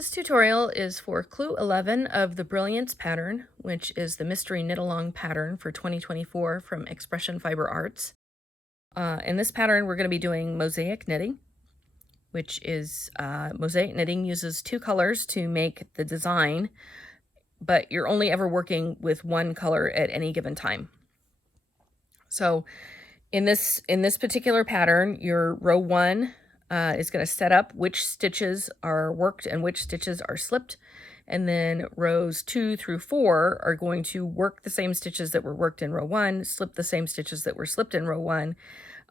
This tutorial is for clue 11 of the Brilliance pattern, which is the mystery knit-along pattern for 2024 from Expression Fiber Arts. In this pattern, we're going to be doing mosaic knitting, which is mosaic knitting uses two colors to make the design, but you're only ever working with one color at any given time. So in this particular pattern, your row 1 is going to set up which stitches are worked and which stitches are slipped, and then rows 2 through 4 are going to work the same stitches that were worked in row 1, slip the same stitches that were slipped in row 1,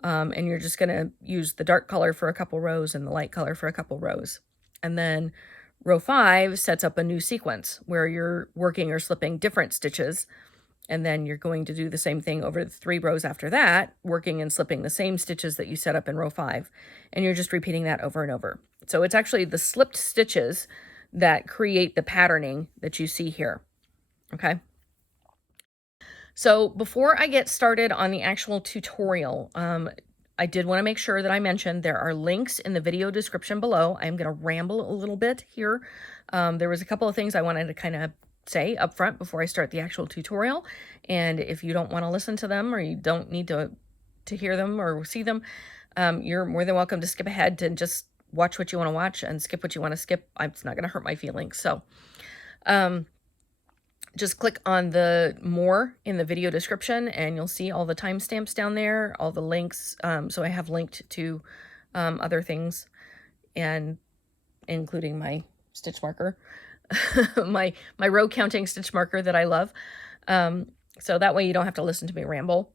and you're just going to use the dark color for a couple rows and the light color for a couple rows. And then row 5 sets up a new sequence where you're working or slipping different stitches. And then you're going to do the same thing over the 3 rows after that, working and slipping the same stitches that you set up in row 5. And you're just repeating that over and over. So it's actually the slipped stitches that create the patterning that you see here. Okay. So before I get started on the actual tutorial, I did want to make sure that I mentioned there are links in the video description below. I'm going to ramble a little bit here. There was a couple of things I wanted to kind of say up front before I start the actual tutorial, and if you don't want to listen to them or you don't need to hear them or see them, you're more than welcome to skip ahead and just watch what you want to watch and skip what you want to skip. It's not going to hurt my feelings. So just click on the more in the video description and you'll see all the timestamps down there, all the links. So I have linked to other things, and including my stitch marker. my row counting stitch marker that I love. So that way you don't have to listen to me ramble.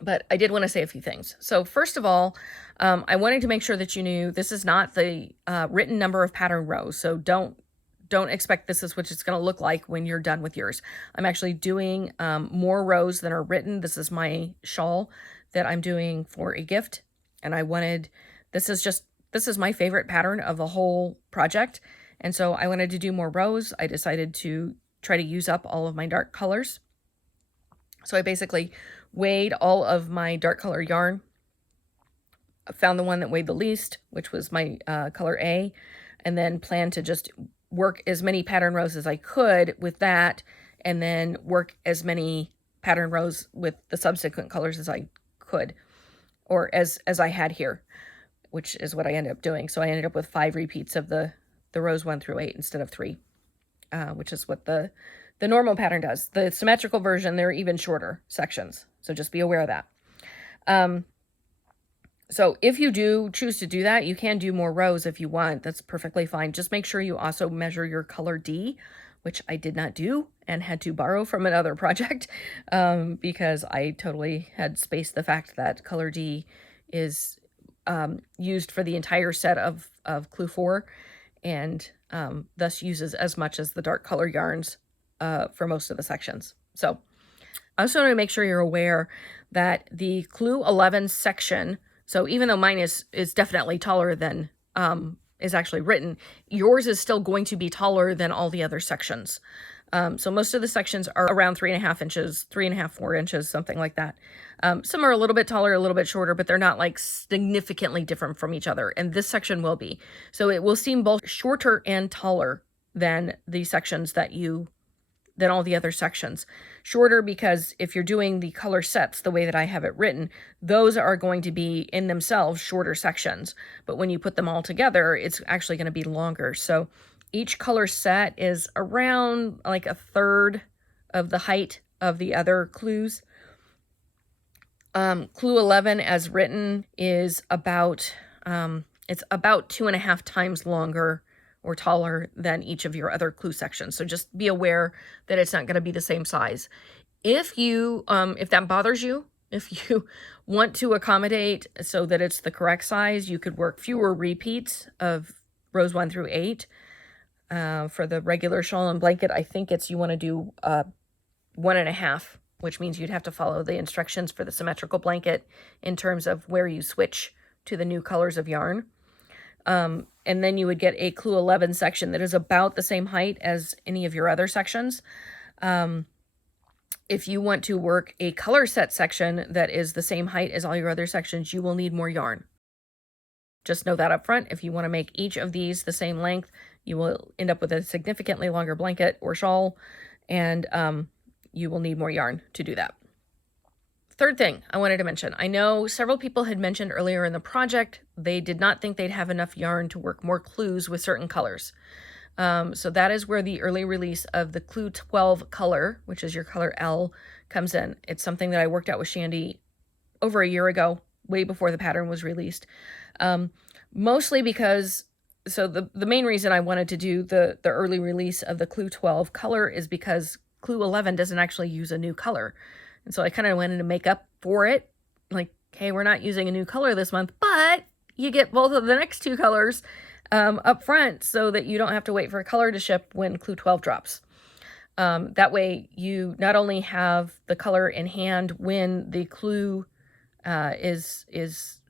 But I did want to say a few things. So first of all, I wanted to make sure that you knew this is not the written number of pattern rows. So don't expect this is what it's going to look like when you're done with yours. I'm actually doing more rows than are written. This is my shawl that I'm doing for a gift. And this is my favorite pattern of the whole project. And so I wanted to do more rows. I decided to try to use up all of my dark colors. So I basically weighed all of my dark color yarn. I found the one that weighed the least, which was my color A, and then planned to just work as many pattern rows as I could with that, and then work as many pattern rows with the subsequent colors as I could, or as I had here, which is what I ended up doing. So I ended up with 5 repeats of the rows 1 through 8 instead of 3, which is what the normal pattern does. The symmetrical version, they're even shorter sections. So just be aware of that. So if you do choose to do that, you can do more rows if you want. That's perfectly fine. Just make sure you also measure your color D, which I did not do and had to borrow from another project because I totally had spaced the fact that color D is used for the entire set of clue 4. And thus uses as much as the dark color yarns for most of the sections. So I also want to make sure you're aware that the clue 11 section, so even though mine is definitely taller than is actually written, yours is still going to be taller than all the other sections. So most of the sections are around 3.5 inches, 3.5, 4 inches, something like that. Some are a little bit taller, a little bit shorter, but they're not like significantly different from each other. And this section will be. So it will seem both shorter and taller than the sections than all the other sections. Shorter because if you're doing the color sets the way that I have it written, those are going to be in themselves shorter sections. But when you put them all together, it's actually going to be longer. So each color set is around like a third of the height of the other clues. Clue 11 as written is about, it's about 2.5 times longer or taller than each of your other clue sections. So just be aware that it's not going to be the same size. If you, if that bothers you, if you want to accommodate so that it's the correct size, you could work fewer repeats of rows 1 through 8. For the regular shawl and blanket, I think you want to do 1.5, which means you'd have to follow the instructions for the symmetrical blanket in terms of where you switch to the new colors of yarn. And then you would get a clue 11 section that is about the same height as any of your other sections. If you want to work a color set section that is the same height as all your other sections, you will need more yarn. just know that up front. If you want to make each of these the same length, you will end up with a significantly longer blanket or shawl, and you will need more yarn to do that. Third thing I wanted to mention, I know several people had mentioned earlier in the project they did not think they'd have enough yarn to work more clues with certain colors. So that is where the early release of the Clue 12 color, which is your color L, comes in. It's something that I worked out with Shandy over a year ago, way before the pattern was released. Mostly because, so the main reason I wanted to do the early release of the Clue 12 color is because Clue 11 doesn't actually use a new color. And so I kind of wanted to make up for it. Like, hey, we're not using a new color this month, but you get both of the next two colors up front so that you don't have to wait for a color to ship when Clue 12 drops. That way you not only have the color in hand when the clue is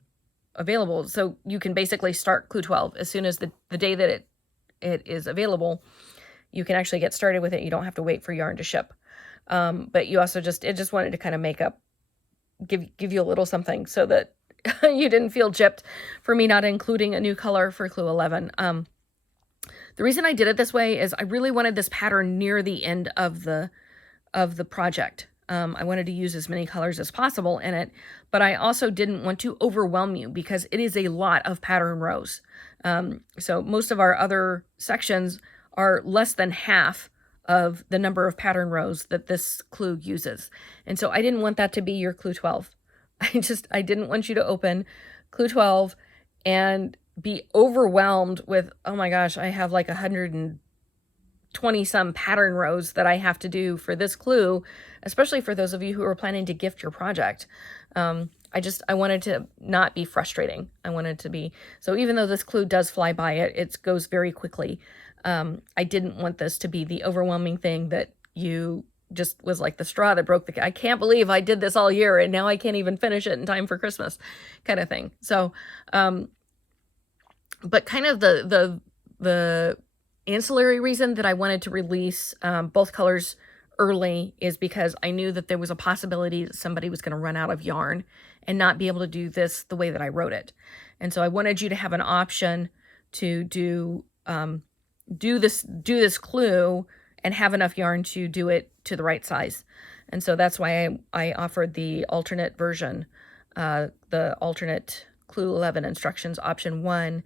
available, so you can basically start Clue 12 as soon as the day that it is available. You can actually get started with it. You don't have to wait for yarn to ship. But you also just wanted to kind of make up, give you a little something so that you didn't feel gypped for me not including a new color for Clue 11. The reason I did it this way is I really wanted this pattern near the end of the project. I wanted to use as many colors as possible in it, but I also didn't want to overwhelm you because it is a lot of pattern rows. So most of our other sections are less than half of the number of pattern rows that this clue uses. And so I didn't want that to be your Clue 12. I didn't want you to open Clue 12 and be overwhelmed with, oh my gosh, I have like 120 some pattern rows that I have to do for this clue, especially for those of you who are planning to gift your project. I wanted to not be frustrating. I wanted to be, so even though this clue does fly by, it goes very quickly. I didn't want this to be the overwhelming thing that you just was like the straw that broke the, I can't believe I did this all year and now I can't even finish it in time for Christmas kind of thing. So, but kind of the ancillary reason that I wanted to release both colors early is because I knew that there was a possibility that somebody was going to run out of yarn and not be able to do this the way that I wrote it. And so I wanted you to have an option to do this clue and have enough yarn to do it to the right size. And so that's why I offered the alternate version, the alternate Clue 11 instructions option 1,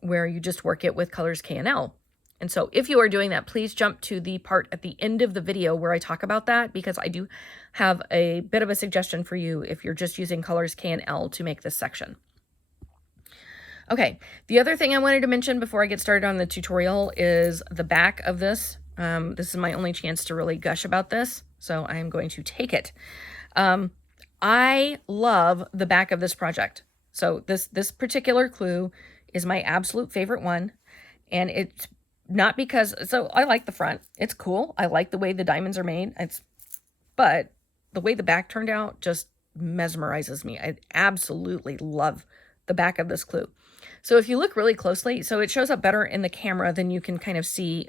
where you just work it with colors K and L. And so if you are doing that, please jump to the part at the end of the video where I talk about that, because I do have a bit of a suggestion for you if you're just using colors K and L to make this section. Okay, the other thing I wanted to mention before I get started on the tutorial is the back of this. This is my only chance to really gush about this, so I am going to take it. I love the back of this project. So this particular clue is my absolute favorite one, and it's not because, so I like the front. It's cool. I like the way the diamonds are made. But the way the back turned out just mesmerizes me. I absolutely love the back of this clue. So if you look really closely, so it shows up better in the camera than you can kind of see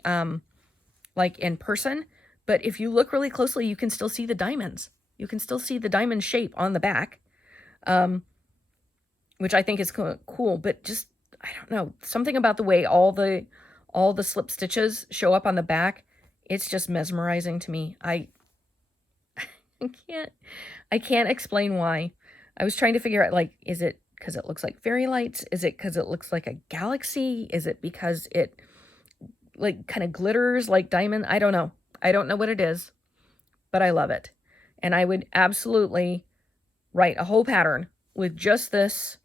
like in person. But if you look really closely, you can still see the diamonds. You can still see the diamond shape on the back, which I think is cool. But just, I don't know, something about the way all the slip stitches show up on the back, it's just mesmerizing to me. I can't explain why. I was trying to figure out, like, is it because it looks like fairy lights? Is it because it looks like a galaxy? Is it because it like kind of glitters like diamond? I don't know. I don't know what it is, but I love it. And I would absolutely write a whole pattern with just this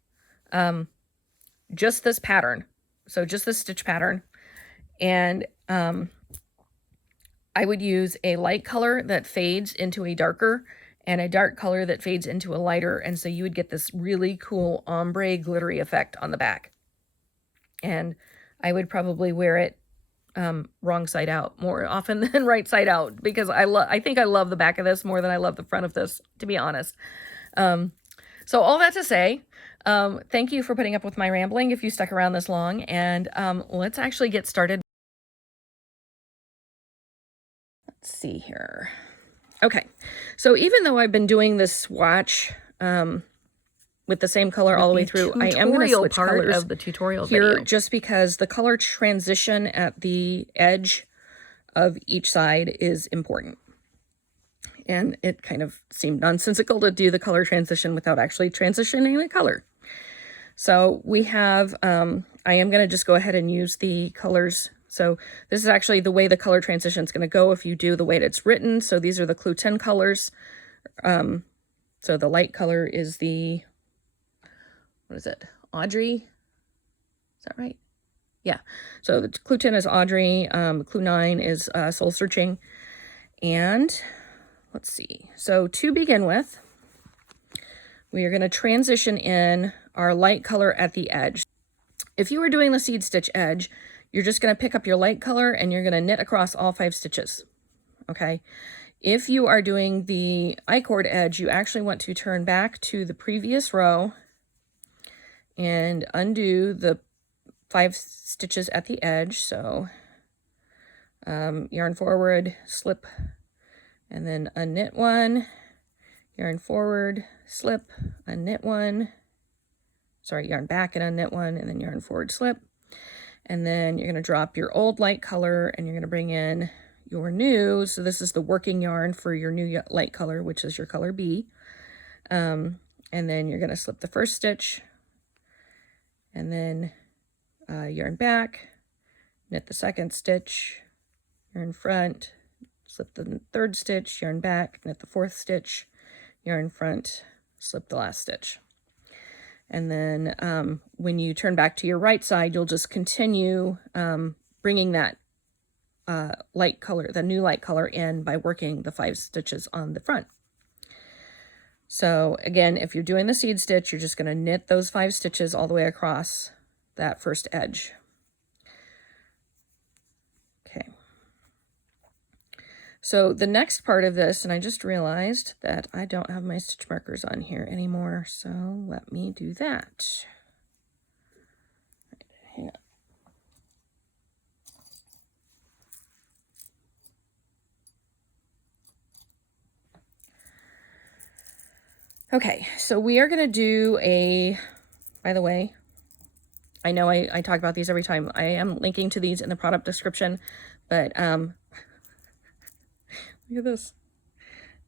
pattern. So just this stitch pattern. And I would use a light color that fades into a darker and a dark color that fades into a lighter. And so you would get this really cool ombre glittery effect on the back. And I would probably wear it wrong side out more often than right side out, because I think I love the back of this more than I love the front of this, to be honest. So all that to say, thank you for putting up with my rambling if you stuck around this long, and let's actually get started. Let's see here. Okay, so even though I've been doing this swatch with the same color all the way through. I am going to switch colors of the tutorial here video. just because the color transition at the edge of each side is important. And it kind of seemed nonsensical to do the color transition without actually transitioning the color. So we have, I am going to just go ahead and use the colors. So this is actually the way the color transition is going to go if you do the way it's written. So these are the Clue 10 colors. So the light color is the, what is it? Audrey? Is that right? Yeah. So the Clue 10 is Audrey. Clue 9 is Soul Searching. And let's see. So to begin with, we are going to transition in our light color at the edge. If you were doing the seed stitch edge, you're just going to pick up your light color and you're going to knit across all 5 stitches. Okay. If you are doing the I-cord edge, you actually want to turn back to the previous row and undo the 5 stitches at the edge. So yarn forward, slip, and then unknit 1, yarn forward, slip, unknit 1, sorry, yarn back and unknit 1, and then yarn forward, slip. And then you're going to drop your old light color and you're going to bring in your new, so this is the working yarn for your new light color, which is your color B. And then you're going to slip the first stitch and then yarn back, knit the second stitch, yarn front, slip the third stitch, yarn back, knit the fourth stitch, yarn front, slip the last stitch. And then when you turn back to your right side, you'll just continue bringing that light color, the new light color in by working the 5 stitches on the front. So again, if you're doing the seed stitch, you're just going to knit those 5 stitches all the way across that first edge. Okay. So the next part of this, and I just realized that I don't have my stitch markers on here anymore, so let me do that. Hang on. Okay, so we are going to do a, by the way, I know I talk about these every time. I am linking to these in the product description, but look at this.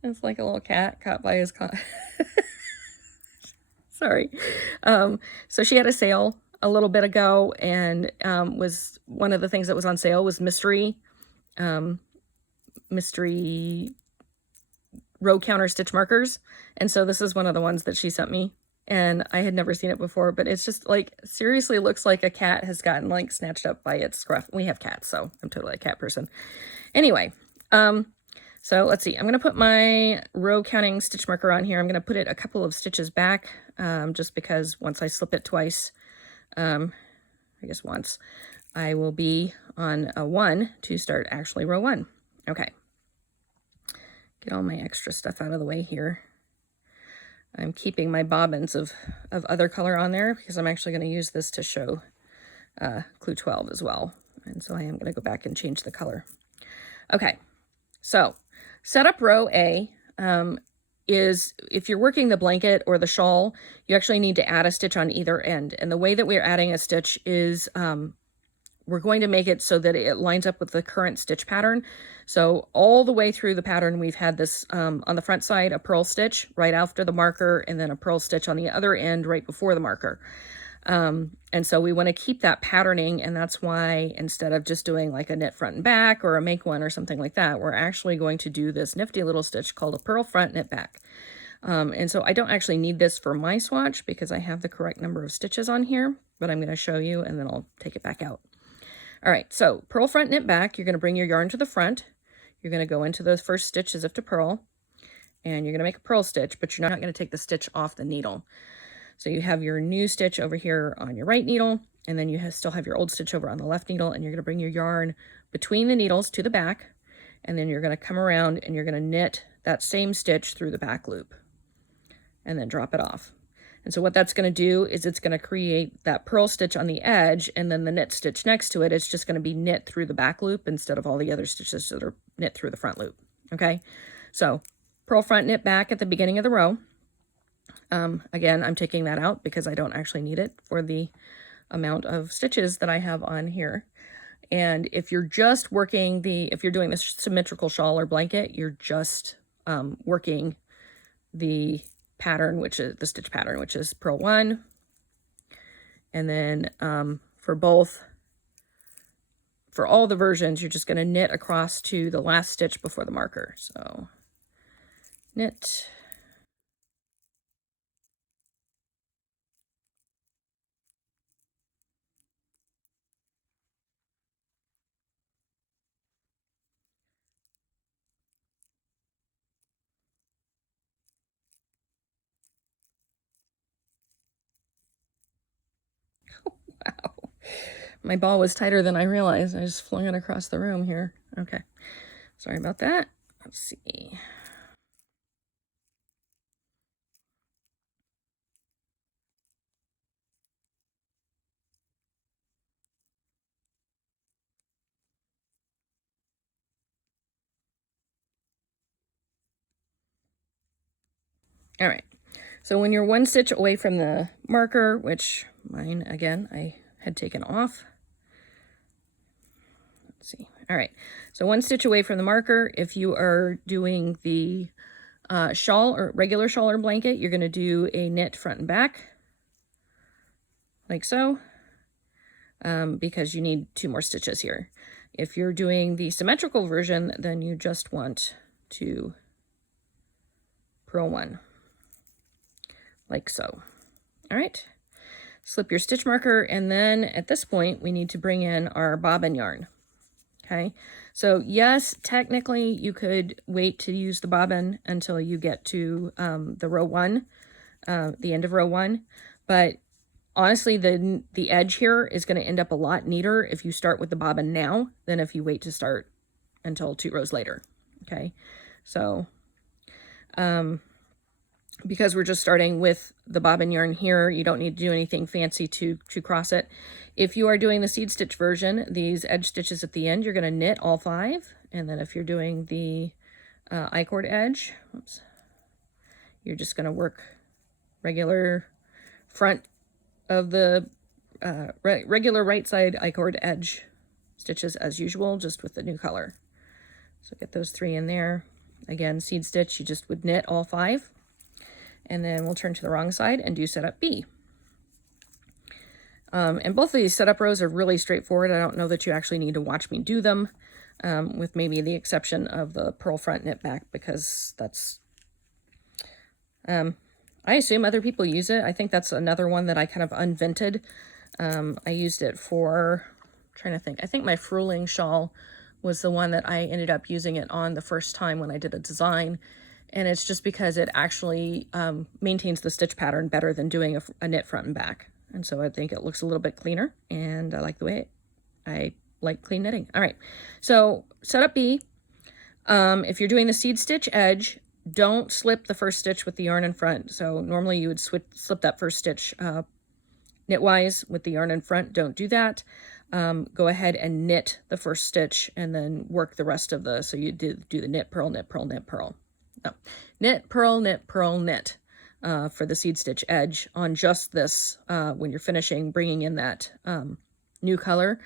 It's like a little cat caught by his sorry. So she had a sale a little bit ago, and was one of the things that was on sale was mystery row counter stitch markers. And so this is one of the ones that she sent me, and I had never seen it before, but it's just like, seriously looks like a cat has gotten like snatched up by its scruff. We have cats, so I'm totally a cat person. Anyway, so let's see, I'm going to put my row counting stitch marker on here. I'm going to put it a couple of stitches back, just because once I slip it twice, I guess once, I will be on a 1 to start actually row 1. Okay. Get all my extra stuff out of the way here. I'm keeping my bobbins of other color on there because I'm actually going to use this to show Clue 12 as well. And so I am going to go back and change the color. Okay, so setup row A is, if you're working the blanket or the shawl, you actually need to add a stitch on either end. And the way that we're adding a stitch is we're going to make it so that it lines up with the current stitch pattern. So all the way through the pattern, we've had this on the front side, a purl stitch right after the marker, and then a purl stitch on the other end right before the marker. And so we want to keep that patterning, and that's why instead of just doing like a knit front and back or a make one or something like that, we're actually going to do this nifty little stitch called a purl front knit back. And so I don't actually need this for my swatch because I have the correct number of stitches on here, but I'm going to show you and then I'll take it back out. All right, so purl front knit back, you're going to bring your yarn to the front. You're going to go into the first stitch as if to purl, and you're going to make a purl stitch, but you're not going to take the stitch off the needle. So you have your new stitch over here on your right needle, and then you still have your old stitch over on the left needle, and you're going to bring your yarn between the needles to the back, and then you're going to come around and you're going to knit that same stitch through the back loop, and then drop it off. And so what that's going to do is it's going to create that purl stitch on the edge, and then the knit stitch next to it, it's just going to be knit through the back loop instead of all the other stitches that are knit through the front loop. Okay, so purl front knit back at the beginning of the row. Again, I'm taking that out because I don't actually need it for the amount of stitches that I have on here. And if you're just working if you're doing this symmetrical shawl or blanket, you're just working the pattern, which is the stitch pattern, which is purl 1. And then for all the versions, you're just going to knit across to the last stitch before the marker. So knit. Wow. My ball was tighter than I realized. I just flung it across the room here. Okay. Sorry about that. Let's see. All right. So when you're 1 stitch away from the marker, which mine, again, I had taken off. Let's see. All right. So 1 stitch away from the marker, if you are doing the shawl or regular shawl or blanket, you're going to do a knit front and back, like so, because you need 2 more stitches here. If you're doing the symmetrical version, then you just want to purl 1, like so. All right. Slip your stitch marker, and then at this point, we need to bring in our bobbin yarn. Okay, so yes, technically you could wait to use the bobbin until you get to the row 1, the end of row 1, but honestly, the edge here is going to end up a lot neater if you start with the bobbin now than if you wait to start until 2 rows later. Okay, so because we're just starting with the bobbin yarn here, you don't need to do anything fancy to cross it. If you are doing the seed stitch version, these edge stitches at the end, you're going to knit all 5. And then if you're doing the I-cord edge, oops, you're just going to work regular front of the regular right side I-cord edge stitches as usual, just with the new color. So get those 3 in there. Again, seed stitch, you just would knit all 5. And then we'll turn to the wrong side and do setup B. And both of these setup rows are really straightforward. I don't know that you actually need to watch me do them, with maybe the exception of the purl front knit back, because that's, I assume other people use it. I think that's another one that I kind of invented. I used it for, I'm trying to think, I think my Fruling shawl was the one that I ended up using it on the first time when I did a design. And it's just because it actually maintains the stitch pattern better than doing a knit front and back. And so I think it looks a little bit cleaner, and I like the way I like clean knitting. All right, so setup B. If you're doing the seed stitch edge, don't slip the first stitch with the yarn in front. So normally you would slip that first stitch knitwise with the yarn in front. Don't do that. Go ahead and knit the first stitch and then work the rest of so you do the knit, purl, knit, purl, knit, purl. No, knit, purl, knit, purl, knit for the seed stitch edge on just this when you're finishing, bringing in that new color,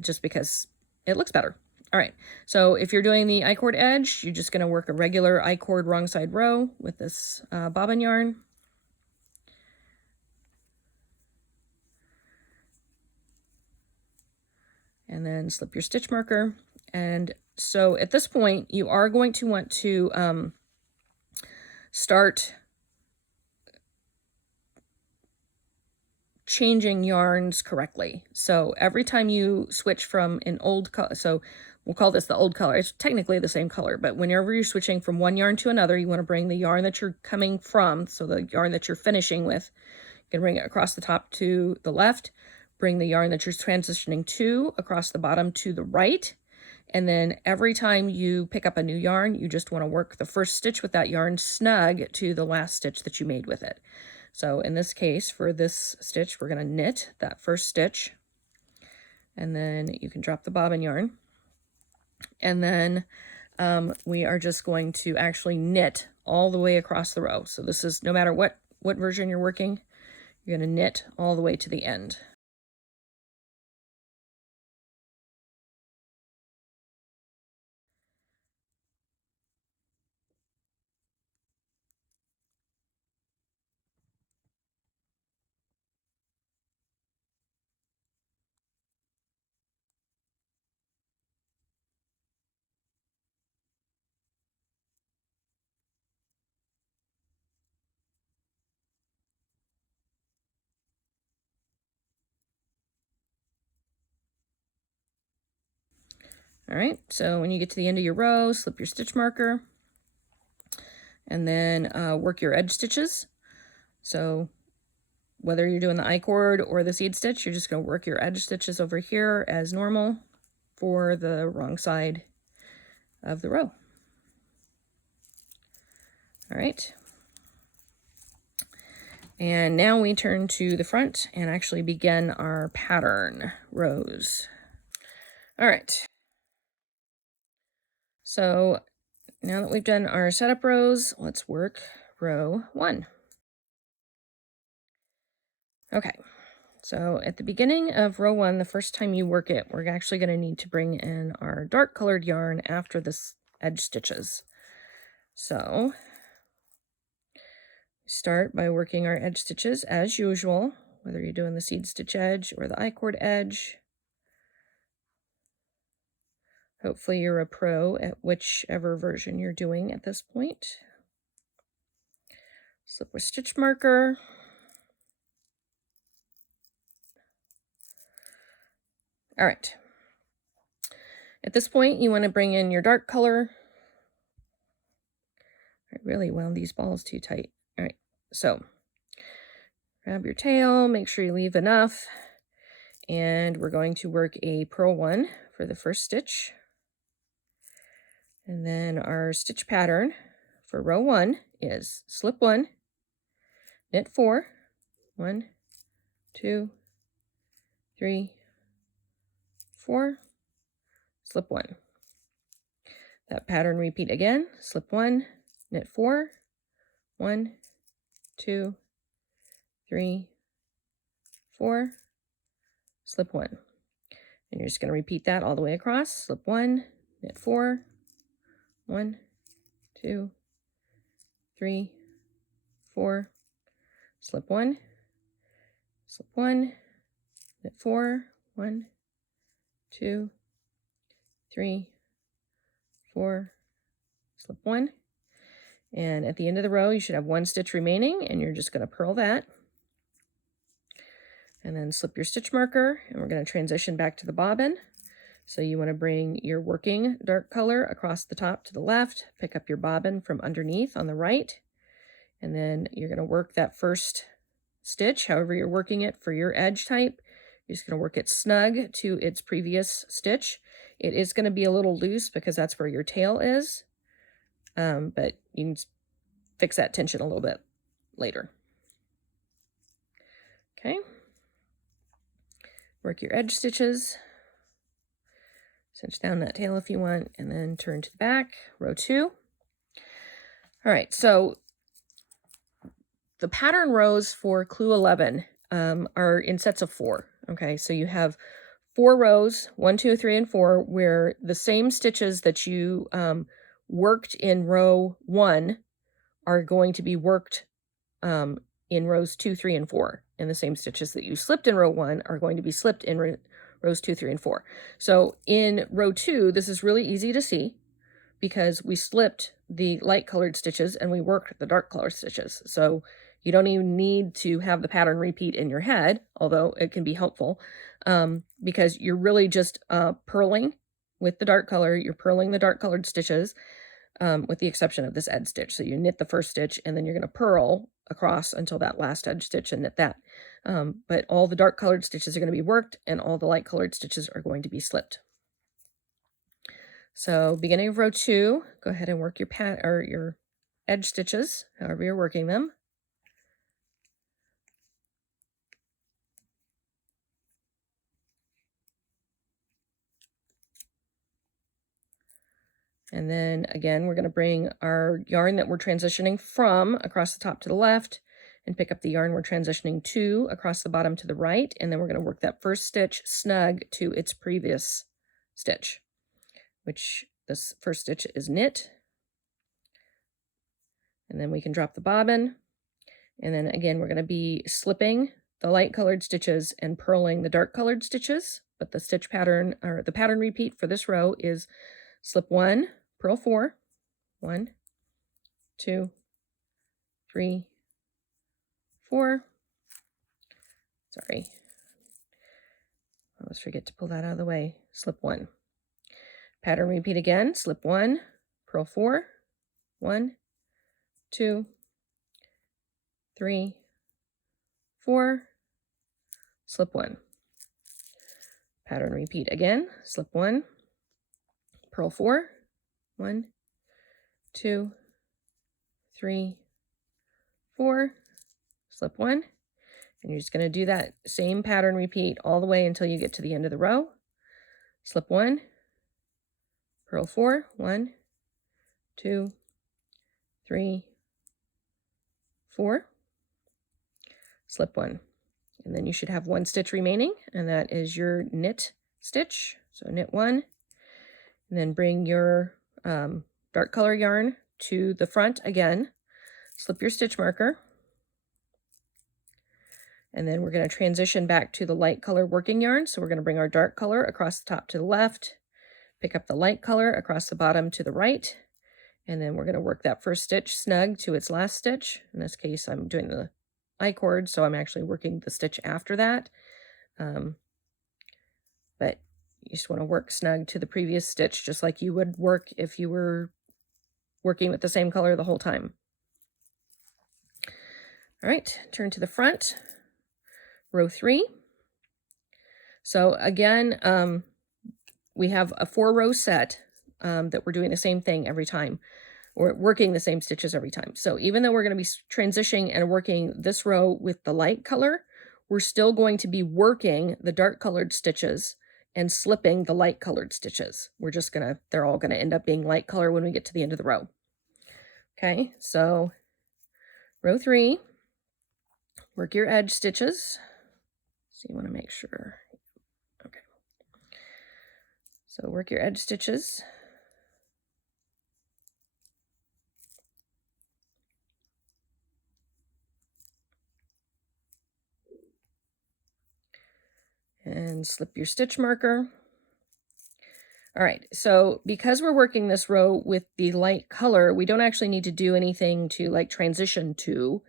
just because it looks better. All right, so if you're doing the I-cord edge, you're just going to work a regular I-cord wrong side row with this bobbin yarn. And then slip your stitch marker. And so at this point, you are going to want to start changing yarns correctly. So every time you switch from an old color, so we'll call this the old color, it's technically the same color, but whenever you're switching from one yarn to another, you want to bring the yarn that you're coming from, so the yarn that you're finishing with, you can bring it across the top to the left, bring the yarn that you're transitioning to across the bottom to the right. And then every time you pick up a new yarn, you just want to work the first stitch with that yarn snug to the last stitch that you made with it. So in this case, for this stitch, we're going to knit that first stitch, and then you can drop the bobbin yarn. And then we are just going to actually knit all the way across the row. So this is no matter what what version you're working, you're going to knit all the way to the end. All right, so when you get to the end of your row, slip your stitch marker, and then work your edge stitches. So whether you're doing the I-cord or the seed stitch, you're just going to work your edge stitches over here as normal for the wrong side of the row. All right. And now we turn to the front and actually begin our pattern rows. All right. So now that we've done our setup rows, let's work row 1. Okay. So at the beginning of row 1, the first time you work it, we're actually going to need to bring in our dark colored yarn after the edge stitches. So start by working our edge stitches as usual, whether you're doing the seed stitch edge or the I-cord edge. Hopefully you're a pro at whichever version you're doing at this point. Slip a stitch marker. All right. At this point, you want to bring in your dark color. I really wound these balls too tight. All right, so grab your tail, make sure you leave enough, and we're going to work a purl 1 for the first stitch. And then our stitch pattern for row 1 is slip 1, knit 4, 1, 2, 3, 4, slip 1. That pattern repeat again, slip 1, knit 4, 1, 2, 3, 4, slip 1. And you're just going to repeat that all the way across. Slip 1, knit 4, 1, 2, 3, 4, slip 1, slip 1, knit 4, 1, 2, 3, 4, slip 1. And at the end of the row, you should have 1 stitch remaining, and you're just going to purl that. And then slip your stitch marker, and we're going to transition back to the bobbin. So you want to bring your working dark color across the top to the left, pick up your bobbin from underneath on the right, and then you're going to work that first stitch, however you're working it for your edge type. You're just going to work it snug to its previous stitch. It is going to be a little loose because that's where your tail is, but you can fix that tension a little bit later. Okay. Work your edge stitches. Cinch down that tail if you want, and then turn to the back, row 2. All right, so the pattern rows for clue 11 are in sets of 4. Okay, so you have 4 rows, 1, 2, 3, and 4, where the same stitches that you worked in row 1 are going to be worked in rows 2, 3, and 4. And the same stitches that you slipped in row 1 are going to be slipped in rows 2, 3, and 4. So in row 2, this is really easy to see because we slipped the light colored stitches and we worked the dark colored stitches. So you don't even need to have the pattern repeat in your head, although it can be helpful, because you're really just purling with the dark color. You're purling the dark colored stitches, with the exception of this edge stitch. So you knit the first stitch and then you're going to purl across until that last edge stitch and knit that. But all the dark colored stitches are going to be worked and all the light colored stitches are going to be slipped. So beginning of row 2, go ahead and work your edge stitches, however you're working them. And then again, we're going to bring our yarn that we're transitioning from across the top to the left, and pick up the yarn we're transitioning to across the bottom to the right, and then we're going to work that first stitch snug to its previous stitch, which this first stitch is knit. And then we can drop the bobbin, and then again we're going to be slipping the light colored stitches and purling the dark colored stitches, but the stitch pattern, or the pattern repeat for this row, is slip 1, purl 4, 1, 2, 3, 4. Sorry, I always forget to pull that out of the way. Slip 1. Pattern repeat again, slip 1, purl 4, 1, 2, 3, 4, slip 1. Pattern repeat again, slip 1, purl 4, 1, 2, 3, 4, slip 1, and you're just going to do that same pattern repeat all the way until you get to the end of the row. Slip 1, purl 4, 1, 2, 3, 4, slip 1, and then you should have 1 stitch remaining, and that is your knit stitch. So knit 1, and then bring your dark color yarn to the front again, slip your stitch marker, and then we're going to transition back to the light color working yarn. So we're going to bring our dark color across the top to the left, pick up the light color across the bottom to the right, and then we're going to work that first stitch snug to its last stitch. In this case, I'm doing the I-cord, so I'm actually working the stitch after that. But you just want to work snug to the previous stitch, just like you would work if you were working with the same color the whole time. All right, turn to the front, row 3. So again, we have a 4-row set that we're doing the same thing every time. We're working the same stitches every time. So even though we're going to be transitioning and working this row with the light color, we're still going to be working the dark colored stitches and slipping the light colored stitches. They're all going to end up being light color when we get to the end of the row. Okay, so row 3, work your edge stitches. So you want to make sure. Okay. So work your edge stitches. And slip your stitch marker. All right, so because we're working this row with the light color, we don't actually need to do anything to like transition to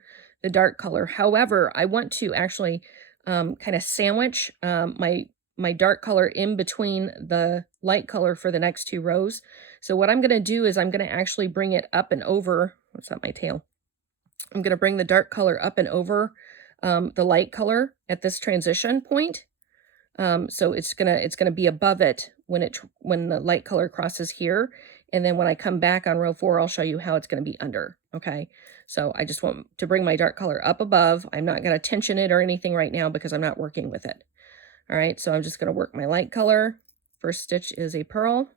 the dark color. However, I want to actually kind of sandwich my dark color in between the light color for the next 2 rows. So what I'm going to do is I'm going to actually bring it up and over. What's that, my tail? I'm going to bring the dark color up and over the light color at this transition point. So it's gonna be above it when the light color crosses here, and then when I come back on row 4, I'll show you how it's gonna be under. Okay, so I just want to bring my dark color up above. I'm not gonna tension it or anything right now because I'm not working with it. All right, so I'm just gonna work my light color. First stitch is a purl,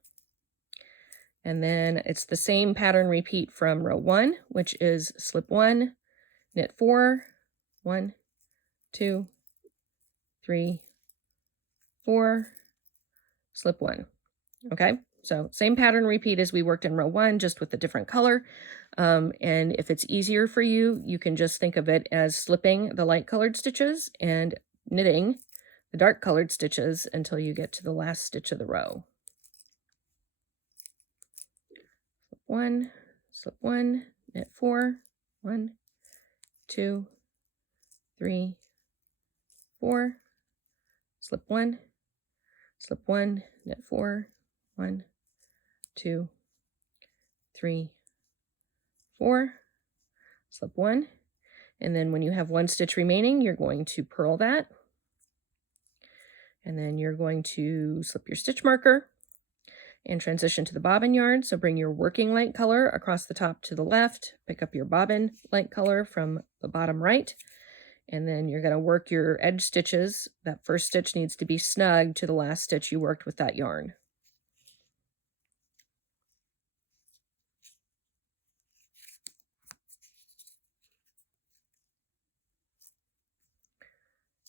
and then it's the same pattern repeat from row 1, which is slip 1, knit 4, 1, 2, 3, 4, slip 1. Okay, so same pattern repeat as we worked in row 1, just with a different color. And if it's easier for you, you can just think of it as slipping the light colored stitches and knitting the dark colored stitches until you get to the last stitch of the row. Slip 1, knit 4, 1, 2, 3, 4, slip 1, slip 1, knit 4, 1, 2, 3, 4, slip 1, and then when you have 1 stitch remaining, you're going to purl that, and then you're going to slip your stitch marker and transition to the bobbin yarn. So bring your working light color across the top to the left, pick up your bobbin light color from the bottom right, and then you're going to work your edge stitches. That first stitch needs to be snug to the last stitch you worked with that yarn.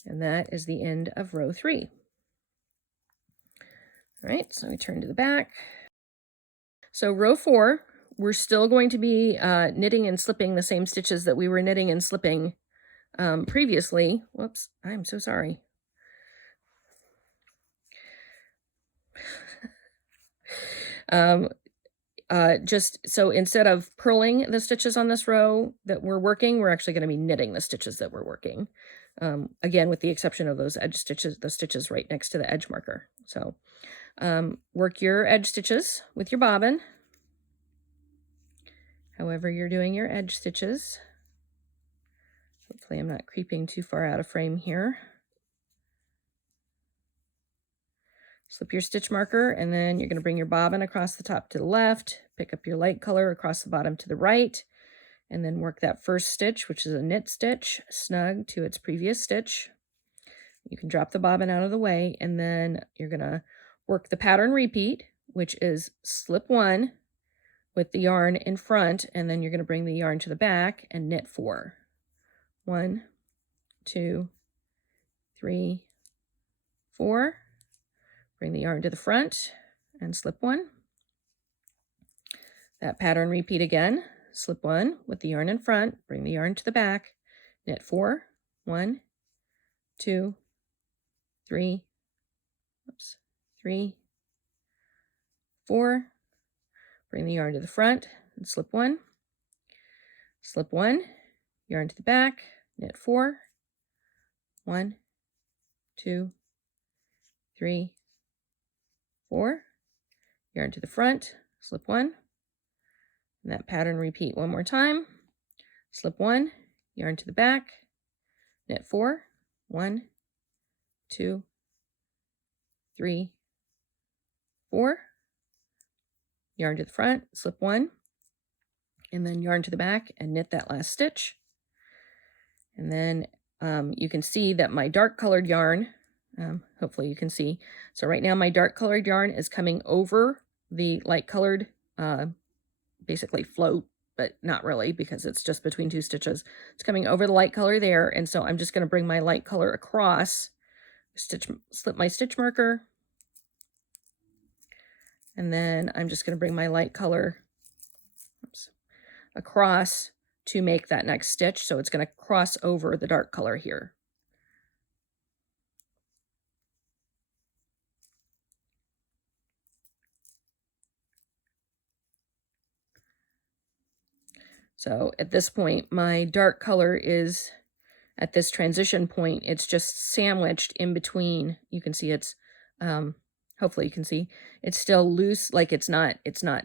And that is the end of row 3. All right, so we turn to the back. So row 4, we're still going to be knitting and slipping the same stitches that we were knitting and slipping previously. Whoops, I'm so sorry. Just so instead of purling the stitches on this row that we're working, we're actually going to be knitting the stitches that we're working. Again, with the exception of those edge stitches, the stitches right next to the edge marker. So work your edge stitches with your bobbin, however you're doing your edge stitches. Hopefully I'm not creeping too far out of frame here. Slip your stitch marker, and then you're going to bring your bobbin across the top to the left, pick up your light color across the bottom to the right, and then work that first stitch, which is a knit stitch, snug to its previous stitch. You can drop the bobbin out of the way, and then you're going to work the pattern repeat, which is slip 1 with the yarn in front, and then you're going to bring the yarn to the back and knit 4. 1, 2, 3, 4. Bring the yarn to the front and slip 1. That pattern repeat again. Slip 1 with the yarn in front, bring the yarn to the back, knit 4. 1, 2, 3, 3, 4. Bring the yarn to the front and slip 1. Slip 1, yarn to the back, knit 4. 1, 2, 3, 4. Yarn to the front, slip 1. And that pattern repeat one more time. Slip 1, yarn to the back, knit 4. 1, 2, 3, 4. Yarn to the front, slip 1, and then yarn to the back and knit that last stitch. And then you can see that my dark colored yarn, hopefully you can see. So right now my dark colored yarn is coming over the light colored, basically float, but not really because it's just between 2 stitches. It's coming over the light color there, and so I'm just going to bring my light color across, slip my stitch marker, and then I'm just going to bring my light color across to make that next stitch. So it's going to cross over the dark color here. So at this point, my dark color is at this transition point. It's just sandwiched in between. You can see it's, hopefully you can see, it's still loose, like it's not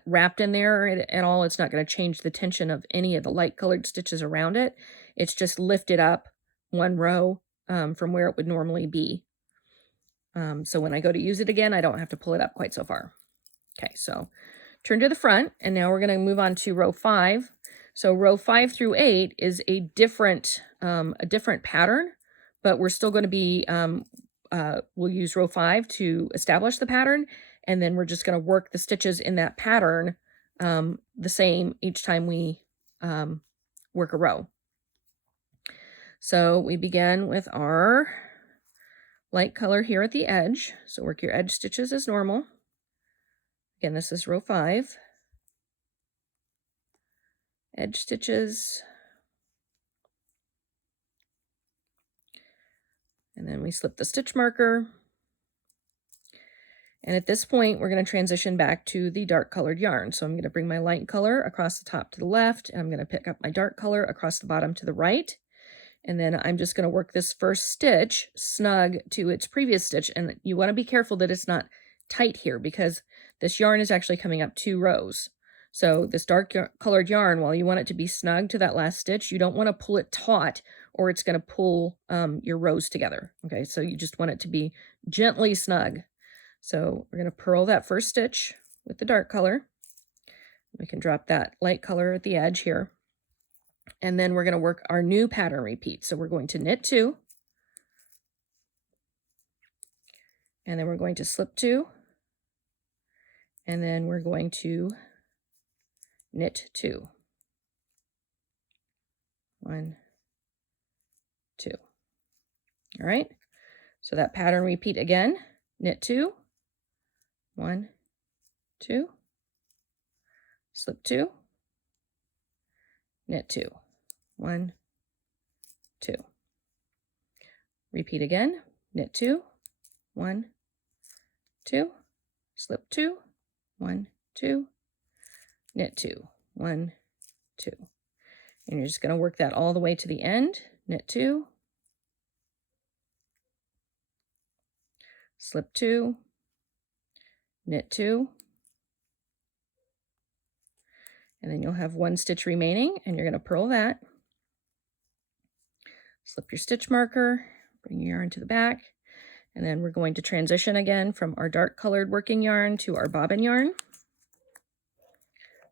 wrapped in there at all. It's not going to change the tension of any of the light colored stitches around it. It's just lifted up one row from where it would normally be. So when I go to use it again, I don't have to pull it up quite so far. Okay, so turn to the front, and now we're going to move on to row 5. So row 5 through 8 is a different pattern, but we're still going to be, we'll use row 5 to establish the pattern, and then we're just going to work the stitches in that pattern the same each time we work a row. So we begin with our light color here at the edge. So work your edge stitches as normal. Again, this is row 5. Edge stitches. And then we slip the stitch marker. And at this point, we're going to transition back to the dark colored yarn. So I'm going to bring my light color across the top to the left, and I'm going to pick up my dark color across the bottom to the right. And then I'm just going to work this first stitch snug to its previous stitch. And you want to be careful that it's not tight here because this yarn is actually coming up 2 rows. So this dark colored yarn, while you want it to be snug to that last stitch, you don't want to pull it taut or it's going to pull your rows together. Okay, so you just want it to be gently snug. So we're going to purl that first stitch with the dark color. We can drop that light color at the edge here. And then we're going to work our new pattern repeat. So we're going to knit 2. And then we're going to slip 2. And then we're going to knit 2. 1, 2. All right, so that pattern repeat again, knit 2, 1, 2, slip 2, knit 2, 1, 2. Repeat again, knit 2, 1, 2, slip 2, 1, 2, knit 2, 1, 2. And you're just going to work that all the way to the end. Knit 2, slip 2, knit 2, and then you'll have 1 stitch remaining, and you're going to purl that. Slip your stitch marker, bring your yarn to the back, and then we're going to transition again from our dark colored working yarn to our bobbin yarn.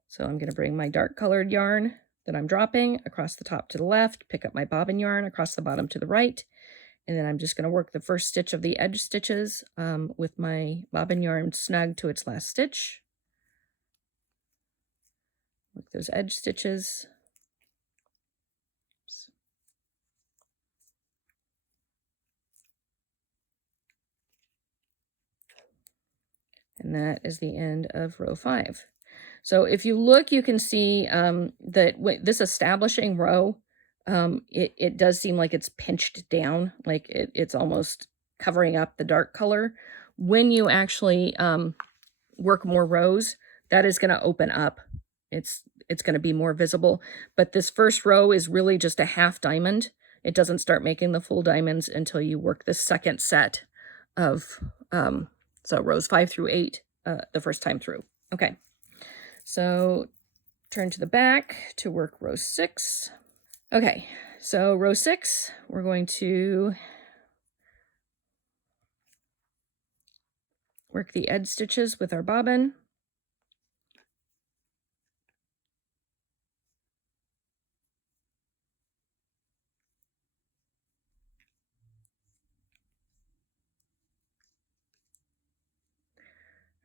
So I'm going to bring my dark colored yarn that I'm dropping across the top to the left, pick up my bobbin yarn across the bottom to the right, and then I'm just going to work the first stitch of the edge stitches with my bobbin yarn snug to its last stitch. Work those edge stitches. Oops. And that is the end of row 5. So if you look, you can see that this establishing row, it does seem like it's pinched down, like it's almost covering up the dark color. When you actually work more rows, that is going to open up. It's going to be more visible. But this first row is really just a half diamond. It doesn't start making the full diamonds until you work the second set of, so rows 5 through 8 the first time through. Okay. So turn to the back to work row 6. Okay, so row 6, we're going to work the edge stitches with our bobbin.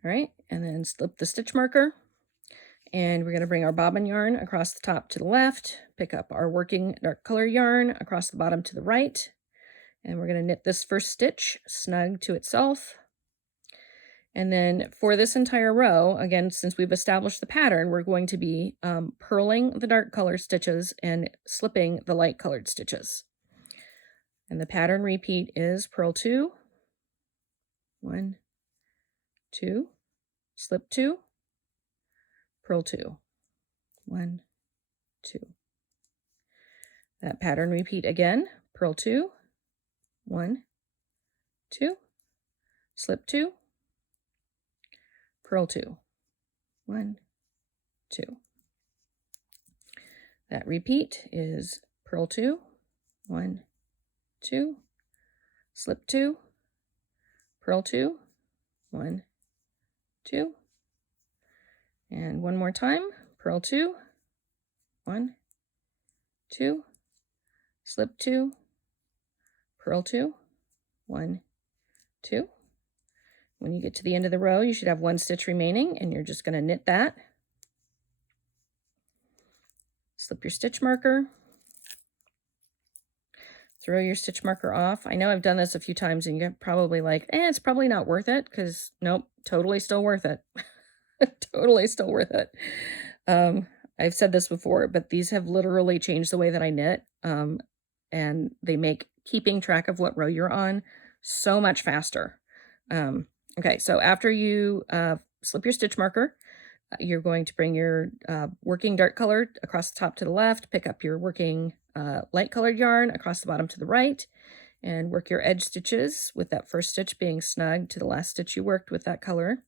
All right, and then slip the stitch marker. And we're going to bring our bobbin yarn across the top to the left, pick up our working dark color yarn across the bottom to the right, and we're going to knit this first stitch snug to itself. And then for this entire row, again, since we've established the pattern, we're going to be purling the dark color stitches and slipping the light colored stitches. And the pattern repeat is purl 2, 1, 2, slip 2, purl 2, 1, 2. That pattern repeat again, purl 2, 1, 2, slip 2, purl 2, 1, 2. That repeat is purl 2, 1, 2, slip 2, purl 2, 1, 2, and one more time, purl 2, 1, 2, slip 2, purl 2, 1, 2. When you get to the end of the row, you should have 1 stitch remaining, and you're just going to knit that. Slip your stitch marker. Throw your stitch marker off. I know I've done this a few times, and you're probably like, it's probably not worth it, because nope, totally still worth it. Totally still worth it. I've said this before, but these have literally changed the way that I knit, and they make keeping track of what row you're on so much faster. Okay, so after you slip your stitch marker, you're going to bring your working dark colored across the top to the left, pick up your working light colored yarn across the bottom to the right, and work your edge stitches with that first stitch being snug to the last stitch you worked with that color.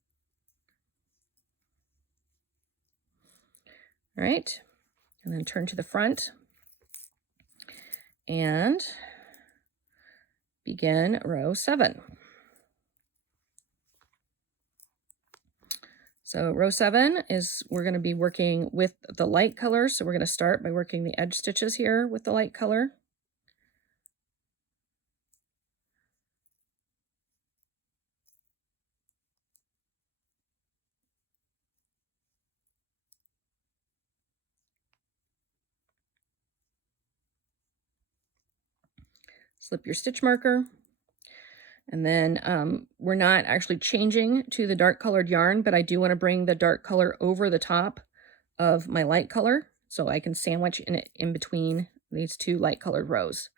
All right, and then turn to the front and begin row 7. So row 7 is, we're going to be working with the light color. So we're going to start by working the edge stitches here with the light color. Slip your stitch marker. And then we're not actually changing to the dark colored yarn, but I do want to bring the dark color over the top of my light color so I can sandwich in between these two light colored rows.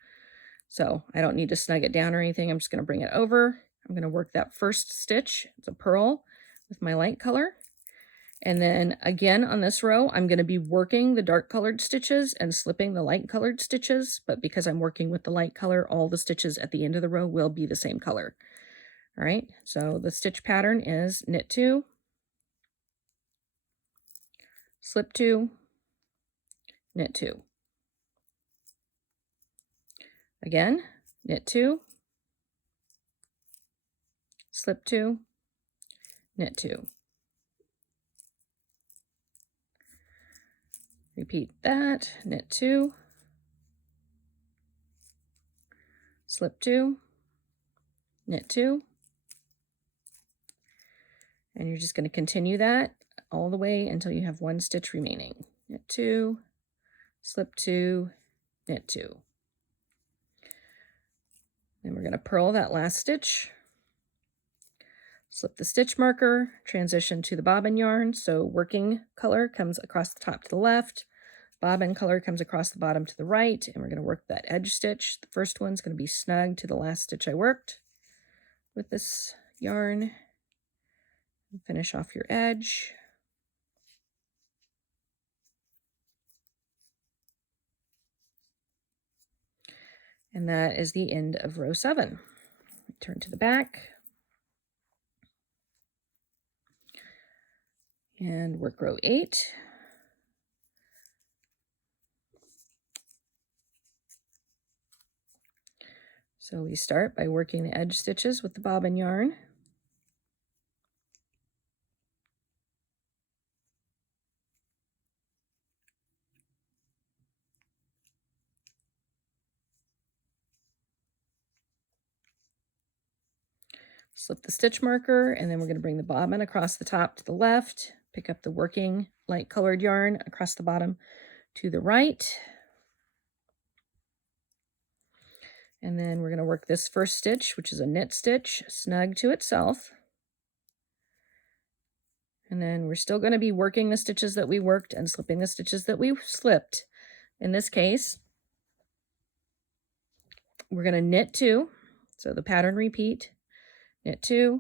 So I don't need to snug it down or anything. I'm just going to bring it over. I'm going to work that first stitch. It's a purl with my light color. And then again on this row, I'm going to be working the dark colored stitches and slipping the light colored stitches. But because I'm working with the light color, all the stitches at the end of the row will be the same color. All right, so the stitch pattern is knit 2, slip 2, knit 2. Again, knit 2, slip 2, knit 2. Repeat that, knit 2, slip 2, knit 2, and you're just going to continue that all the way until you have 1 stitch remaining. Knit 2, slip 2, knit 2. Then we're going to purl that last stitch, slip the stitch marker, transition to the bobbin yarn. So working color comes across the top to the left, bobbin color comes across the bottom to the right, and we're going to work that edge stitch. The first one's going to be snug to the last stitch I worked with this yarn. And finish off your edge. And that is the end of row 7. Turn to the back and work row 8. So we start by working the edge stitches with the bobbin yarn. Slip the stitch marker, and then we're going to bring the bobbin across the top to the left, pick up the working light colored yarn across the bottom to the right. And then we're going to work this first stitch, which is a knit stitch, snug to itself. And then we're still going to be working the stitches that we worked and slipping the stitches that we slipped. In this case, we're going to knit 2. So the pattern repeat. Knit 2,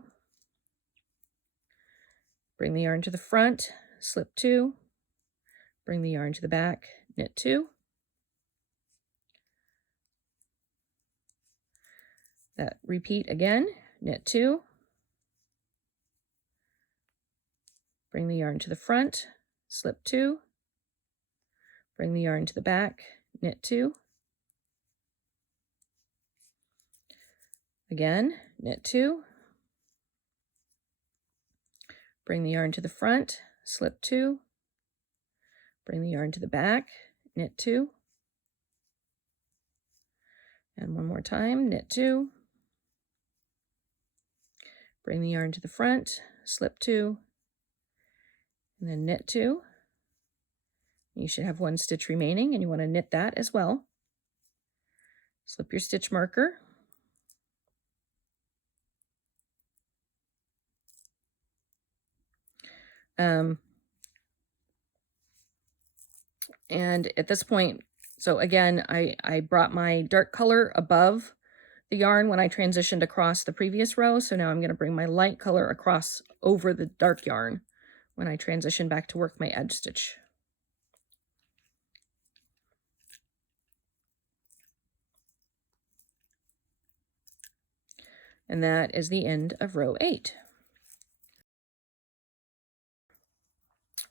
bring the yarn to the front, slip 2, bring the yarn to the back, knit 2. That repeat again, knit 2, bring the yarn to the front, slip 2, bring the yarn to the back, knit 2. Again, knit 2. Bring the yarn to the front, slip 2, bring the yarn to the back, knit 2, and one more time, knit 2, bring the yarn to the front, slip 2, and then knit 2. You should have 1 stitch remaining, and you want to knit that as well. Slip your stitch marker. And at this point, so again, I brought my dark color above the yarn when I transitioned across the previous row. So now I'm going to bring my light color across over the dark yarn when I transition back to work my edge stitch. And that is the end of row 8.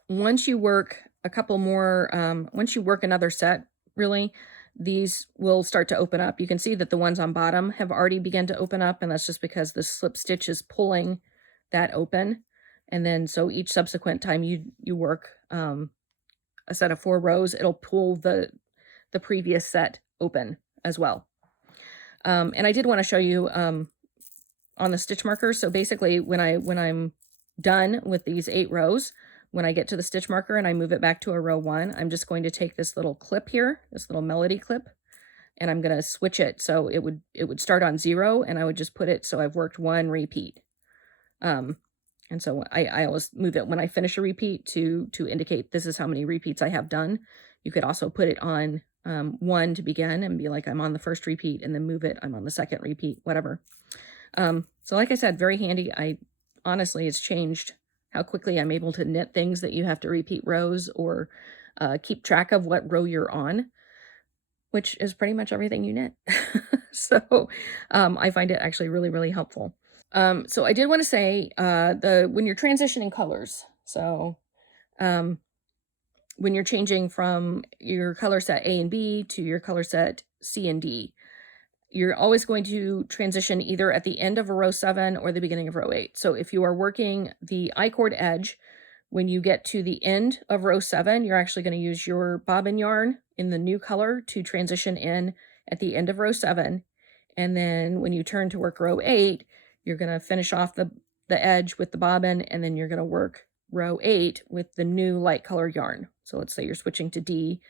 Once you work a couple more, once you work another set, really, these will start to open up. You can see that the ones on bottom have already begun to open up, and that's just because the slip stitch is pulling that open. And then so each subsequent time you work a set of 4 rows, it'll pull the previous set open as well. And I did want to show you on the stitch marker. So basically when I'm done with these 8 rows, when I get to the stitch marker and I move it back to a row 1, I'm just going to take this little clip here, this little melody clip, and I'm going to switch it. So it would start on 0, and I would just put it, so I've worked 1 repeat. And so I always move it when I finish a repeat to indicate this is how many repeats I have done. You could also put it on 1 to begin and be like, I'm on the first repeat, and then move it, I'm on the second repeat, whatever. So like I said, very handy. Honestly, it's changed how quickly I'm able to knit things that you have to repeat rows or keep track of what row you're on, which is pretty much everything you knit. So I find it actually really, really helpful. So I did want to say when you're transitioning colors, so when you're changing from your color set A and B to your color set C and D, you're always going to transition either at the end of a row 7 or the beginning of row 8. So if you are working the I-cord edge, when you get to the end of row 7, you're actually going to use your bobbin yarn in the new color to transition in at the end of row 7. And then when you turn to work row 8, you're going to finish off the edge with the bobbin, and then you're going to work row 8 with the new light color yarn. So let's say you're switching to D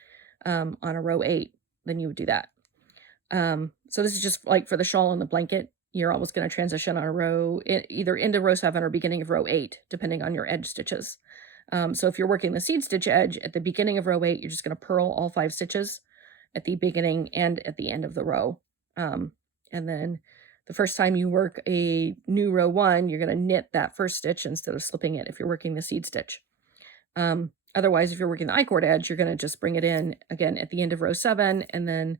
on a row 8, then you would do that. So this is just like for the shawl and the blanket, you're always going to transition on a row, either into row 7 or beginning of row 8, depending on your edge stitches. So if you're working the seed stitch edge at the beginning of row 8, you're just going to purl all 5 stitches at the beginning and at the end of the row. And then the first time you work a new row 1, you're going to knit that first stitch instead of slipping it if you're working the seed stitch. Otherwise, if you're working the I-cord edge, you're going to just bring it in again at the end of row 7 and then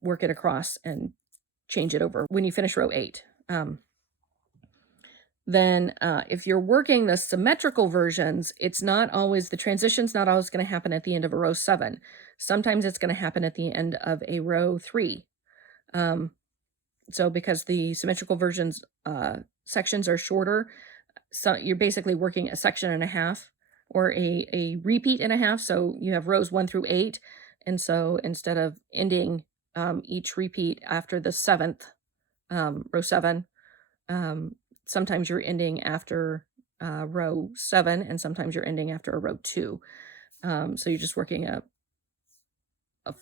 work it across and change it over when you finish row 8. Then if you're working the symmetrical versions, it's not always, the transition's not always going to happen at the end of a row 7. Sometimes it's going to happen at the end of a row 3. So because the symmetrical versions sections are shorter, so you're basically working a section and a half or a repeat and a half. So you have rows 1 through 8. And so instead of ending each repeat after the 7th, row 7, sometimes you're ending after row 7, and sometimes you're ending after a row 2. So you're just working a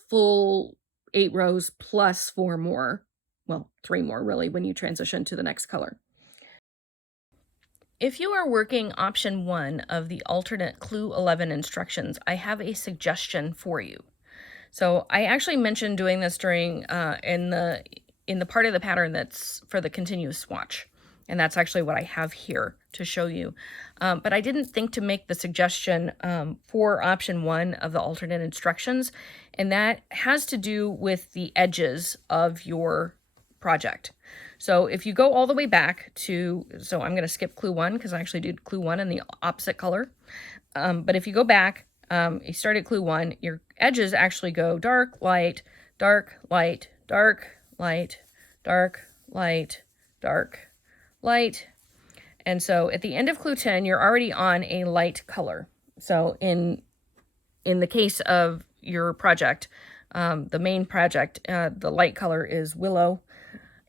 full 8 rows plus 4 more, well, 3 more really, when you transition to the next color. If you are working option 1 of the alternate clue 11 instructions, I have a suggestion for you. So I actually mentioned doing this during in the part of the pattern that's for the continuous swatch. And that's actually what I have here to show you. But I didn't think to make the suggestion for option 1 of the alternate instructions. And that has to do with the edges of your project. So if you go all the way back to, so I'm going to skip clue 1 because I actually did clue 1 in the opposite color. But if you go back, you start at clue 1, your edges actually go dark, light, dark, light, dark, light, dark, light, dark, light. And so at the end of clue 10, you're already on a light color. So in the case of your project, the main project, the light color is willow.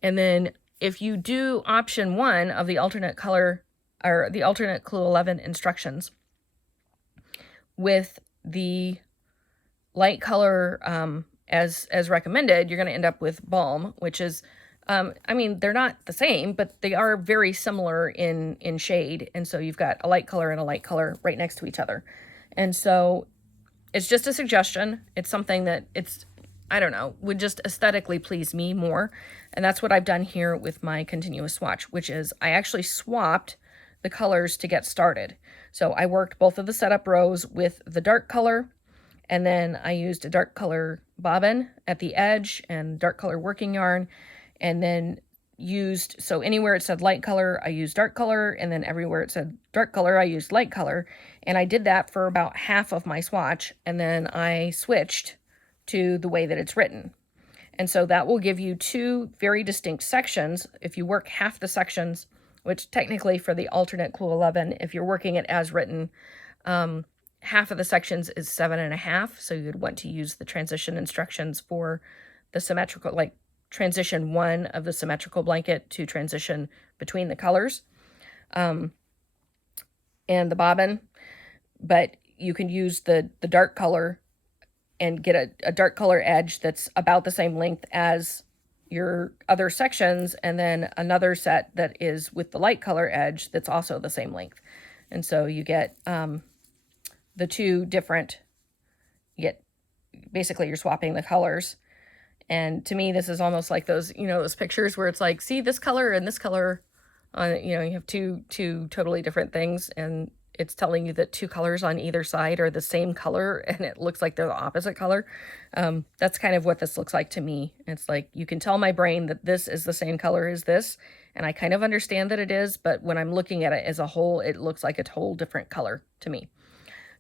And then if you do option 1 of the alternate color or the alternate clue 11 instructions with the light color as recommended, you're going to end up with balm, which is, I mean, they're not the same, but they are very similar in shade. And so you've got a light color and a light color right next to each other. And so it's just a suggestion. It's something that I don't know, would just aesthetically please me more. And that's what I've done here with my continuous swatch, which is I actually swapped the colors to get started. So I worked both of the setup rows with the dark color, and then I used a dark color bobbin at the edge and dark color working yarn, and then used, so anywhere it said light color, I used dark color, and then everywhere it said dark color, I used light color. And I did that for about half of my swatch, and then I switched to the way that it's written. And so that will give you 2 very distinct sections. If you work half the sections, which technically for the alternate clue 11, if you're working it as written, half of the sections is 7.5. So you'd want to use the transition instructions for the symmetrical, like transition 1 of the symmetrical blanket to transition between the colors and the bobbin. But you can use the dark color and get a dark color edge that's about the same length as your other sections, and then another set that is with the light color edge that's also the same length. And so you get the two different, basically you're swapping the colors. And to me, this is almost like those, those pictures where it's like, see this color and this color, you have two totally different things, and it's telling you that two colors on either side are the same color, and it looks like they're the opposite color. That's kind of what this looks like to me. It's like, you can tell my brain that this is the same color as this, and I kind of understand that it is, but when I'm looking at it as a whole, it looks like a whole different color to me.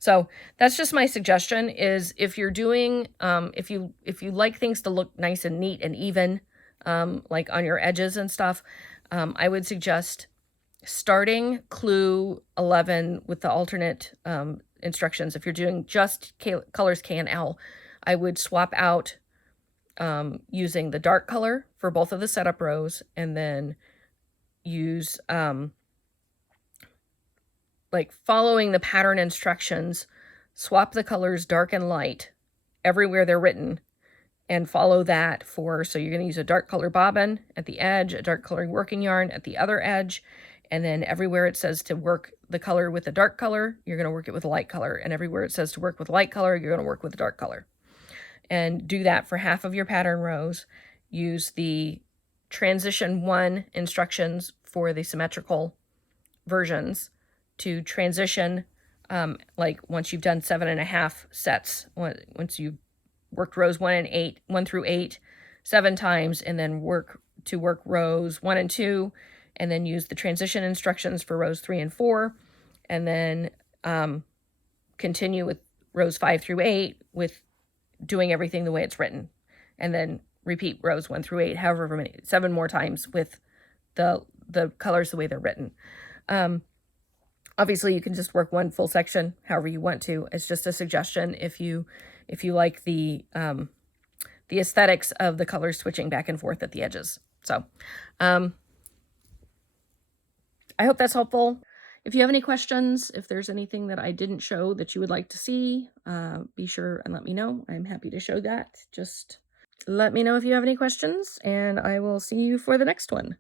So that's just my suggestion, is if you're doing, if you like things to look nice and neat and even, like on your edges and stuff, I would suggest starting clue 11 with the alternate instructions. If you're doing just colors K and L, I would swap out using the dark color for both of the setup rows, and then use like following the pattern instructions, swap the colors dark and light everywhere they're written, and follow that so you're going to use a dark color bobbin at the edge, a dark color working yarn at the other edge, and then everywhere it says to work the color with the dark color, you're going to work it with a light color, and everywhere it says to work with light color, you're going to work with the dark color. And do that for half of your pattern rows. Use the transition 1 instructions for the symmetrical versions to transition, like once you've done 7.5 sets, once you've worked rows 1 through 8 7 times, and then work rows 1 and 2, and then use the transition instructions for rows 3 and 4, and then continue with rows 5 through 8 with doing everything the way it's written, and then repeat rows 1 through 8 however many 7 more times with the colors the way they're written. Obviously, you can just work one full section however you want to. It's just a suggestion if you like the aesthetics of the colors switching back and forth at the edges. So I hope that's helpful. If you have any questions, if there's anything that I didn't show that you would like to see, be sure and let me know. I'm happy to show that. Just let me know if you have any questions, and I will see you for the next one.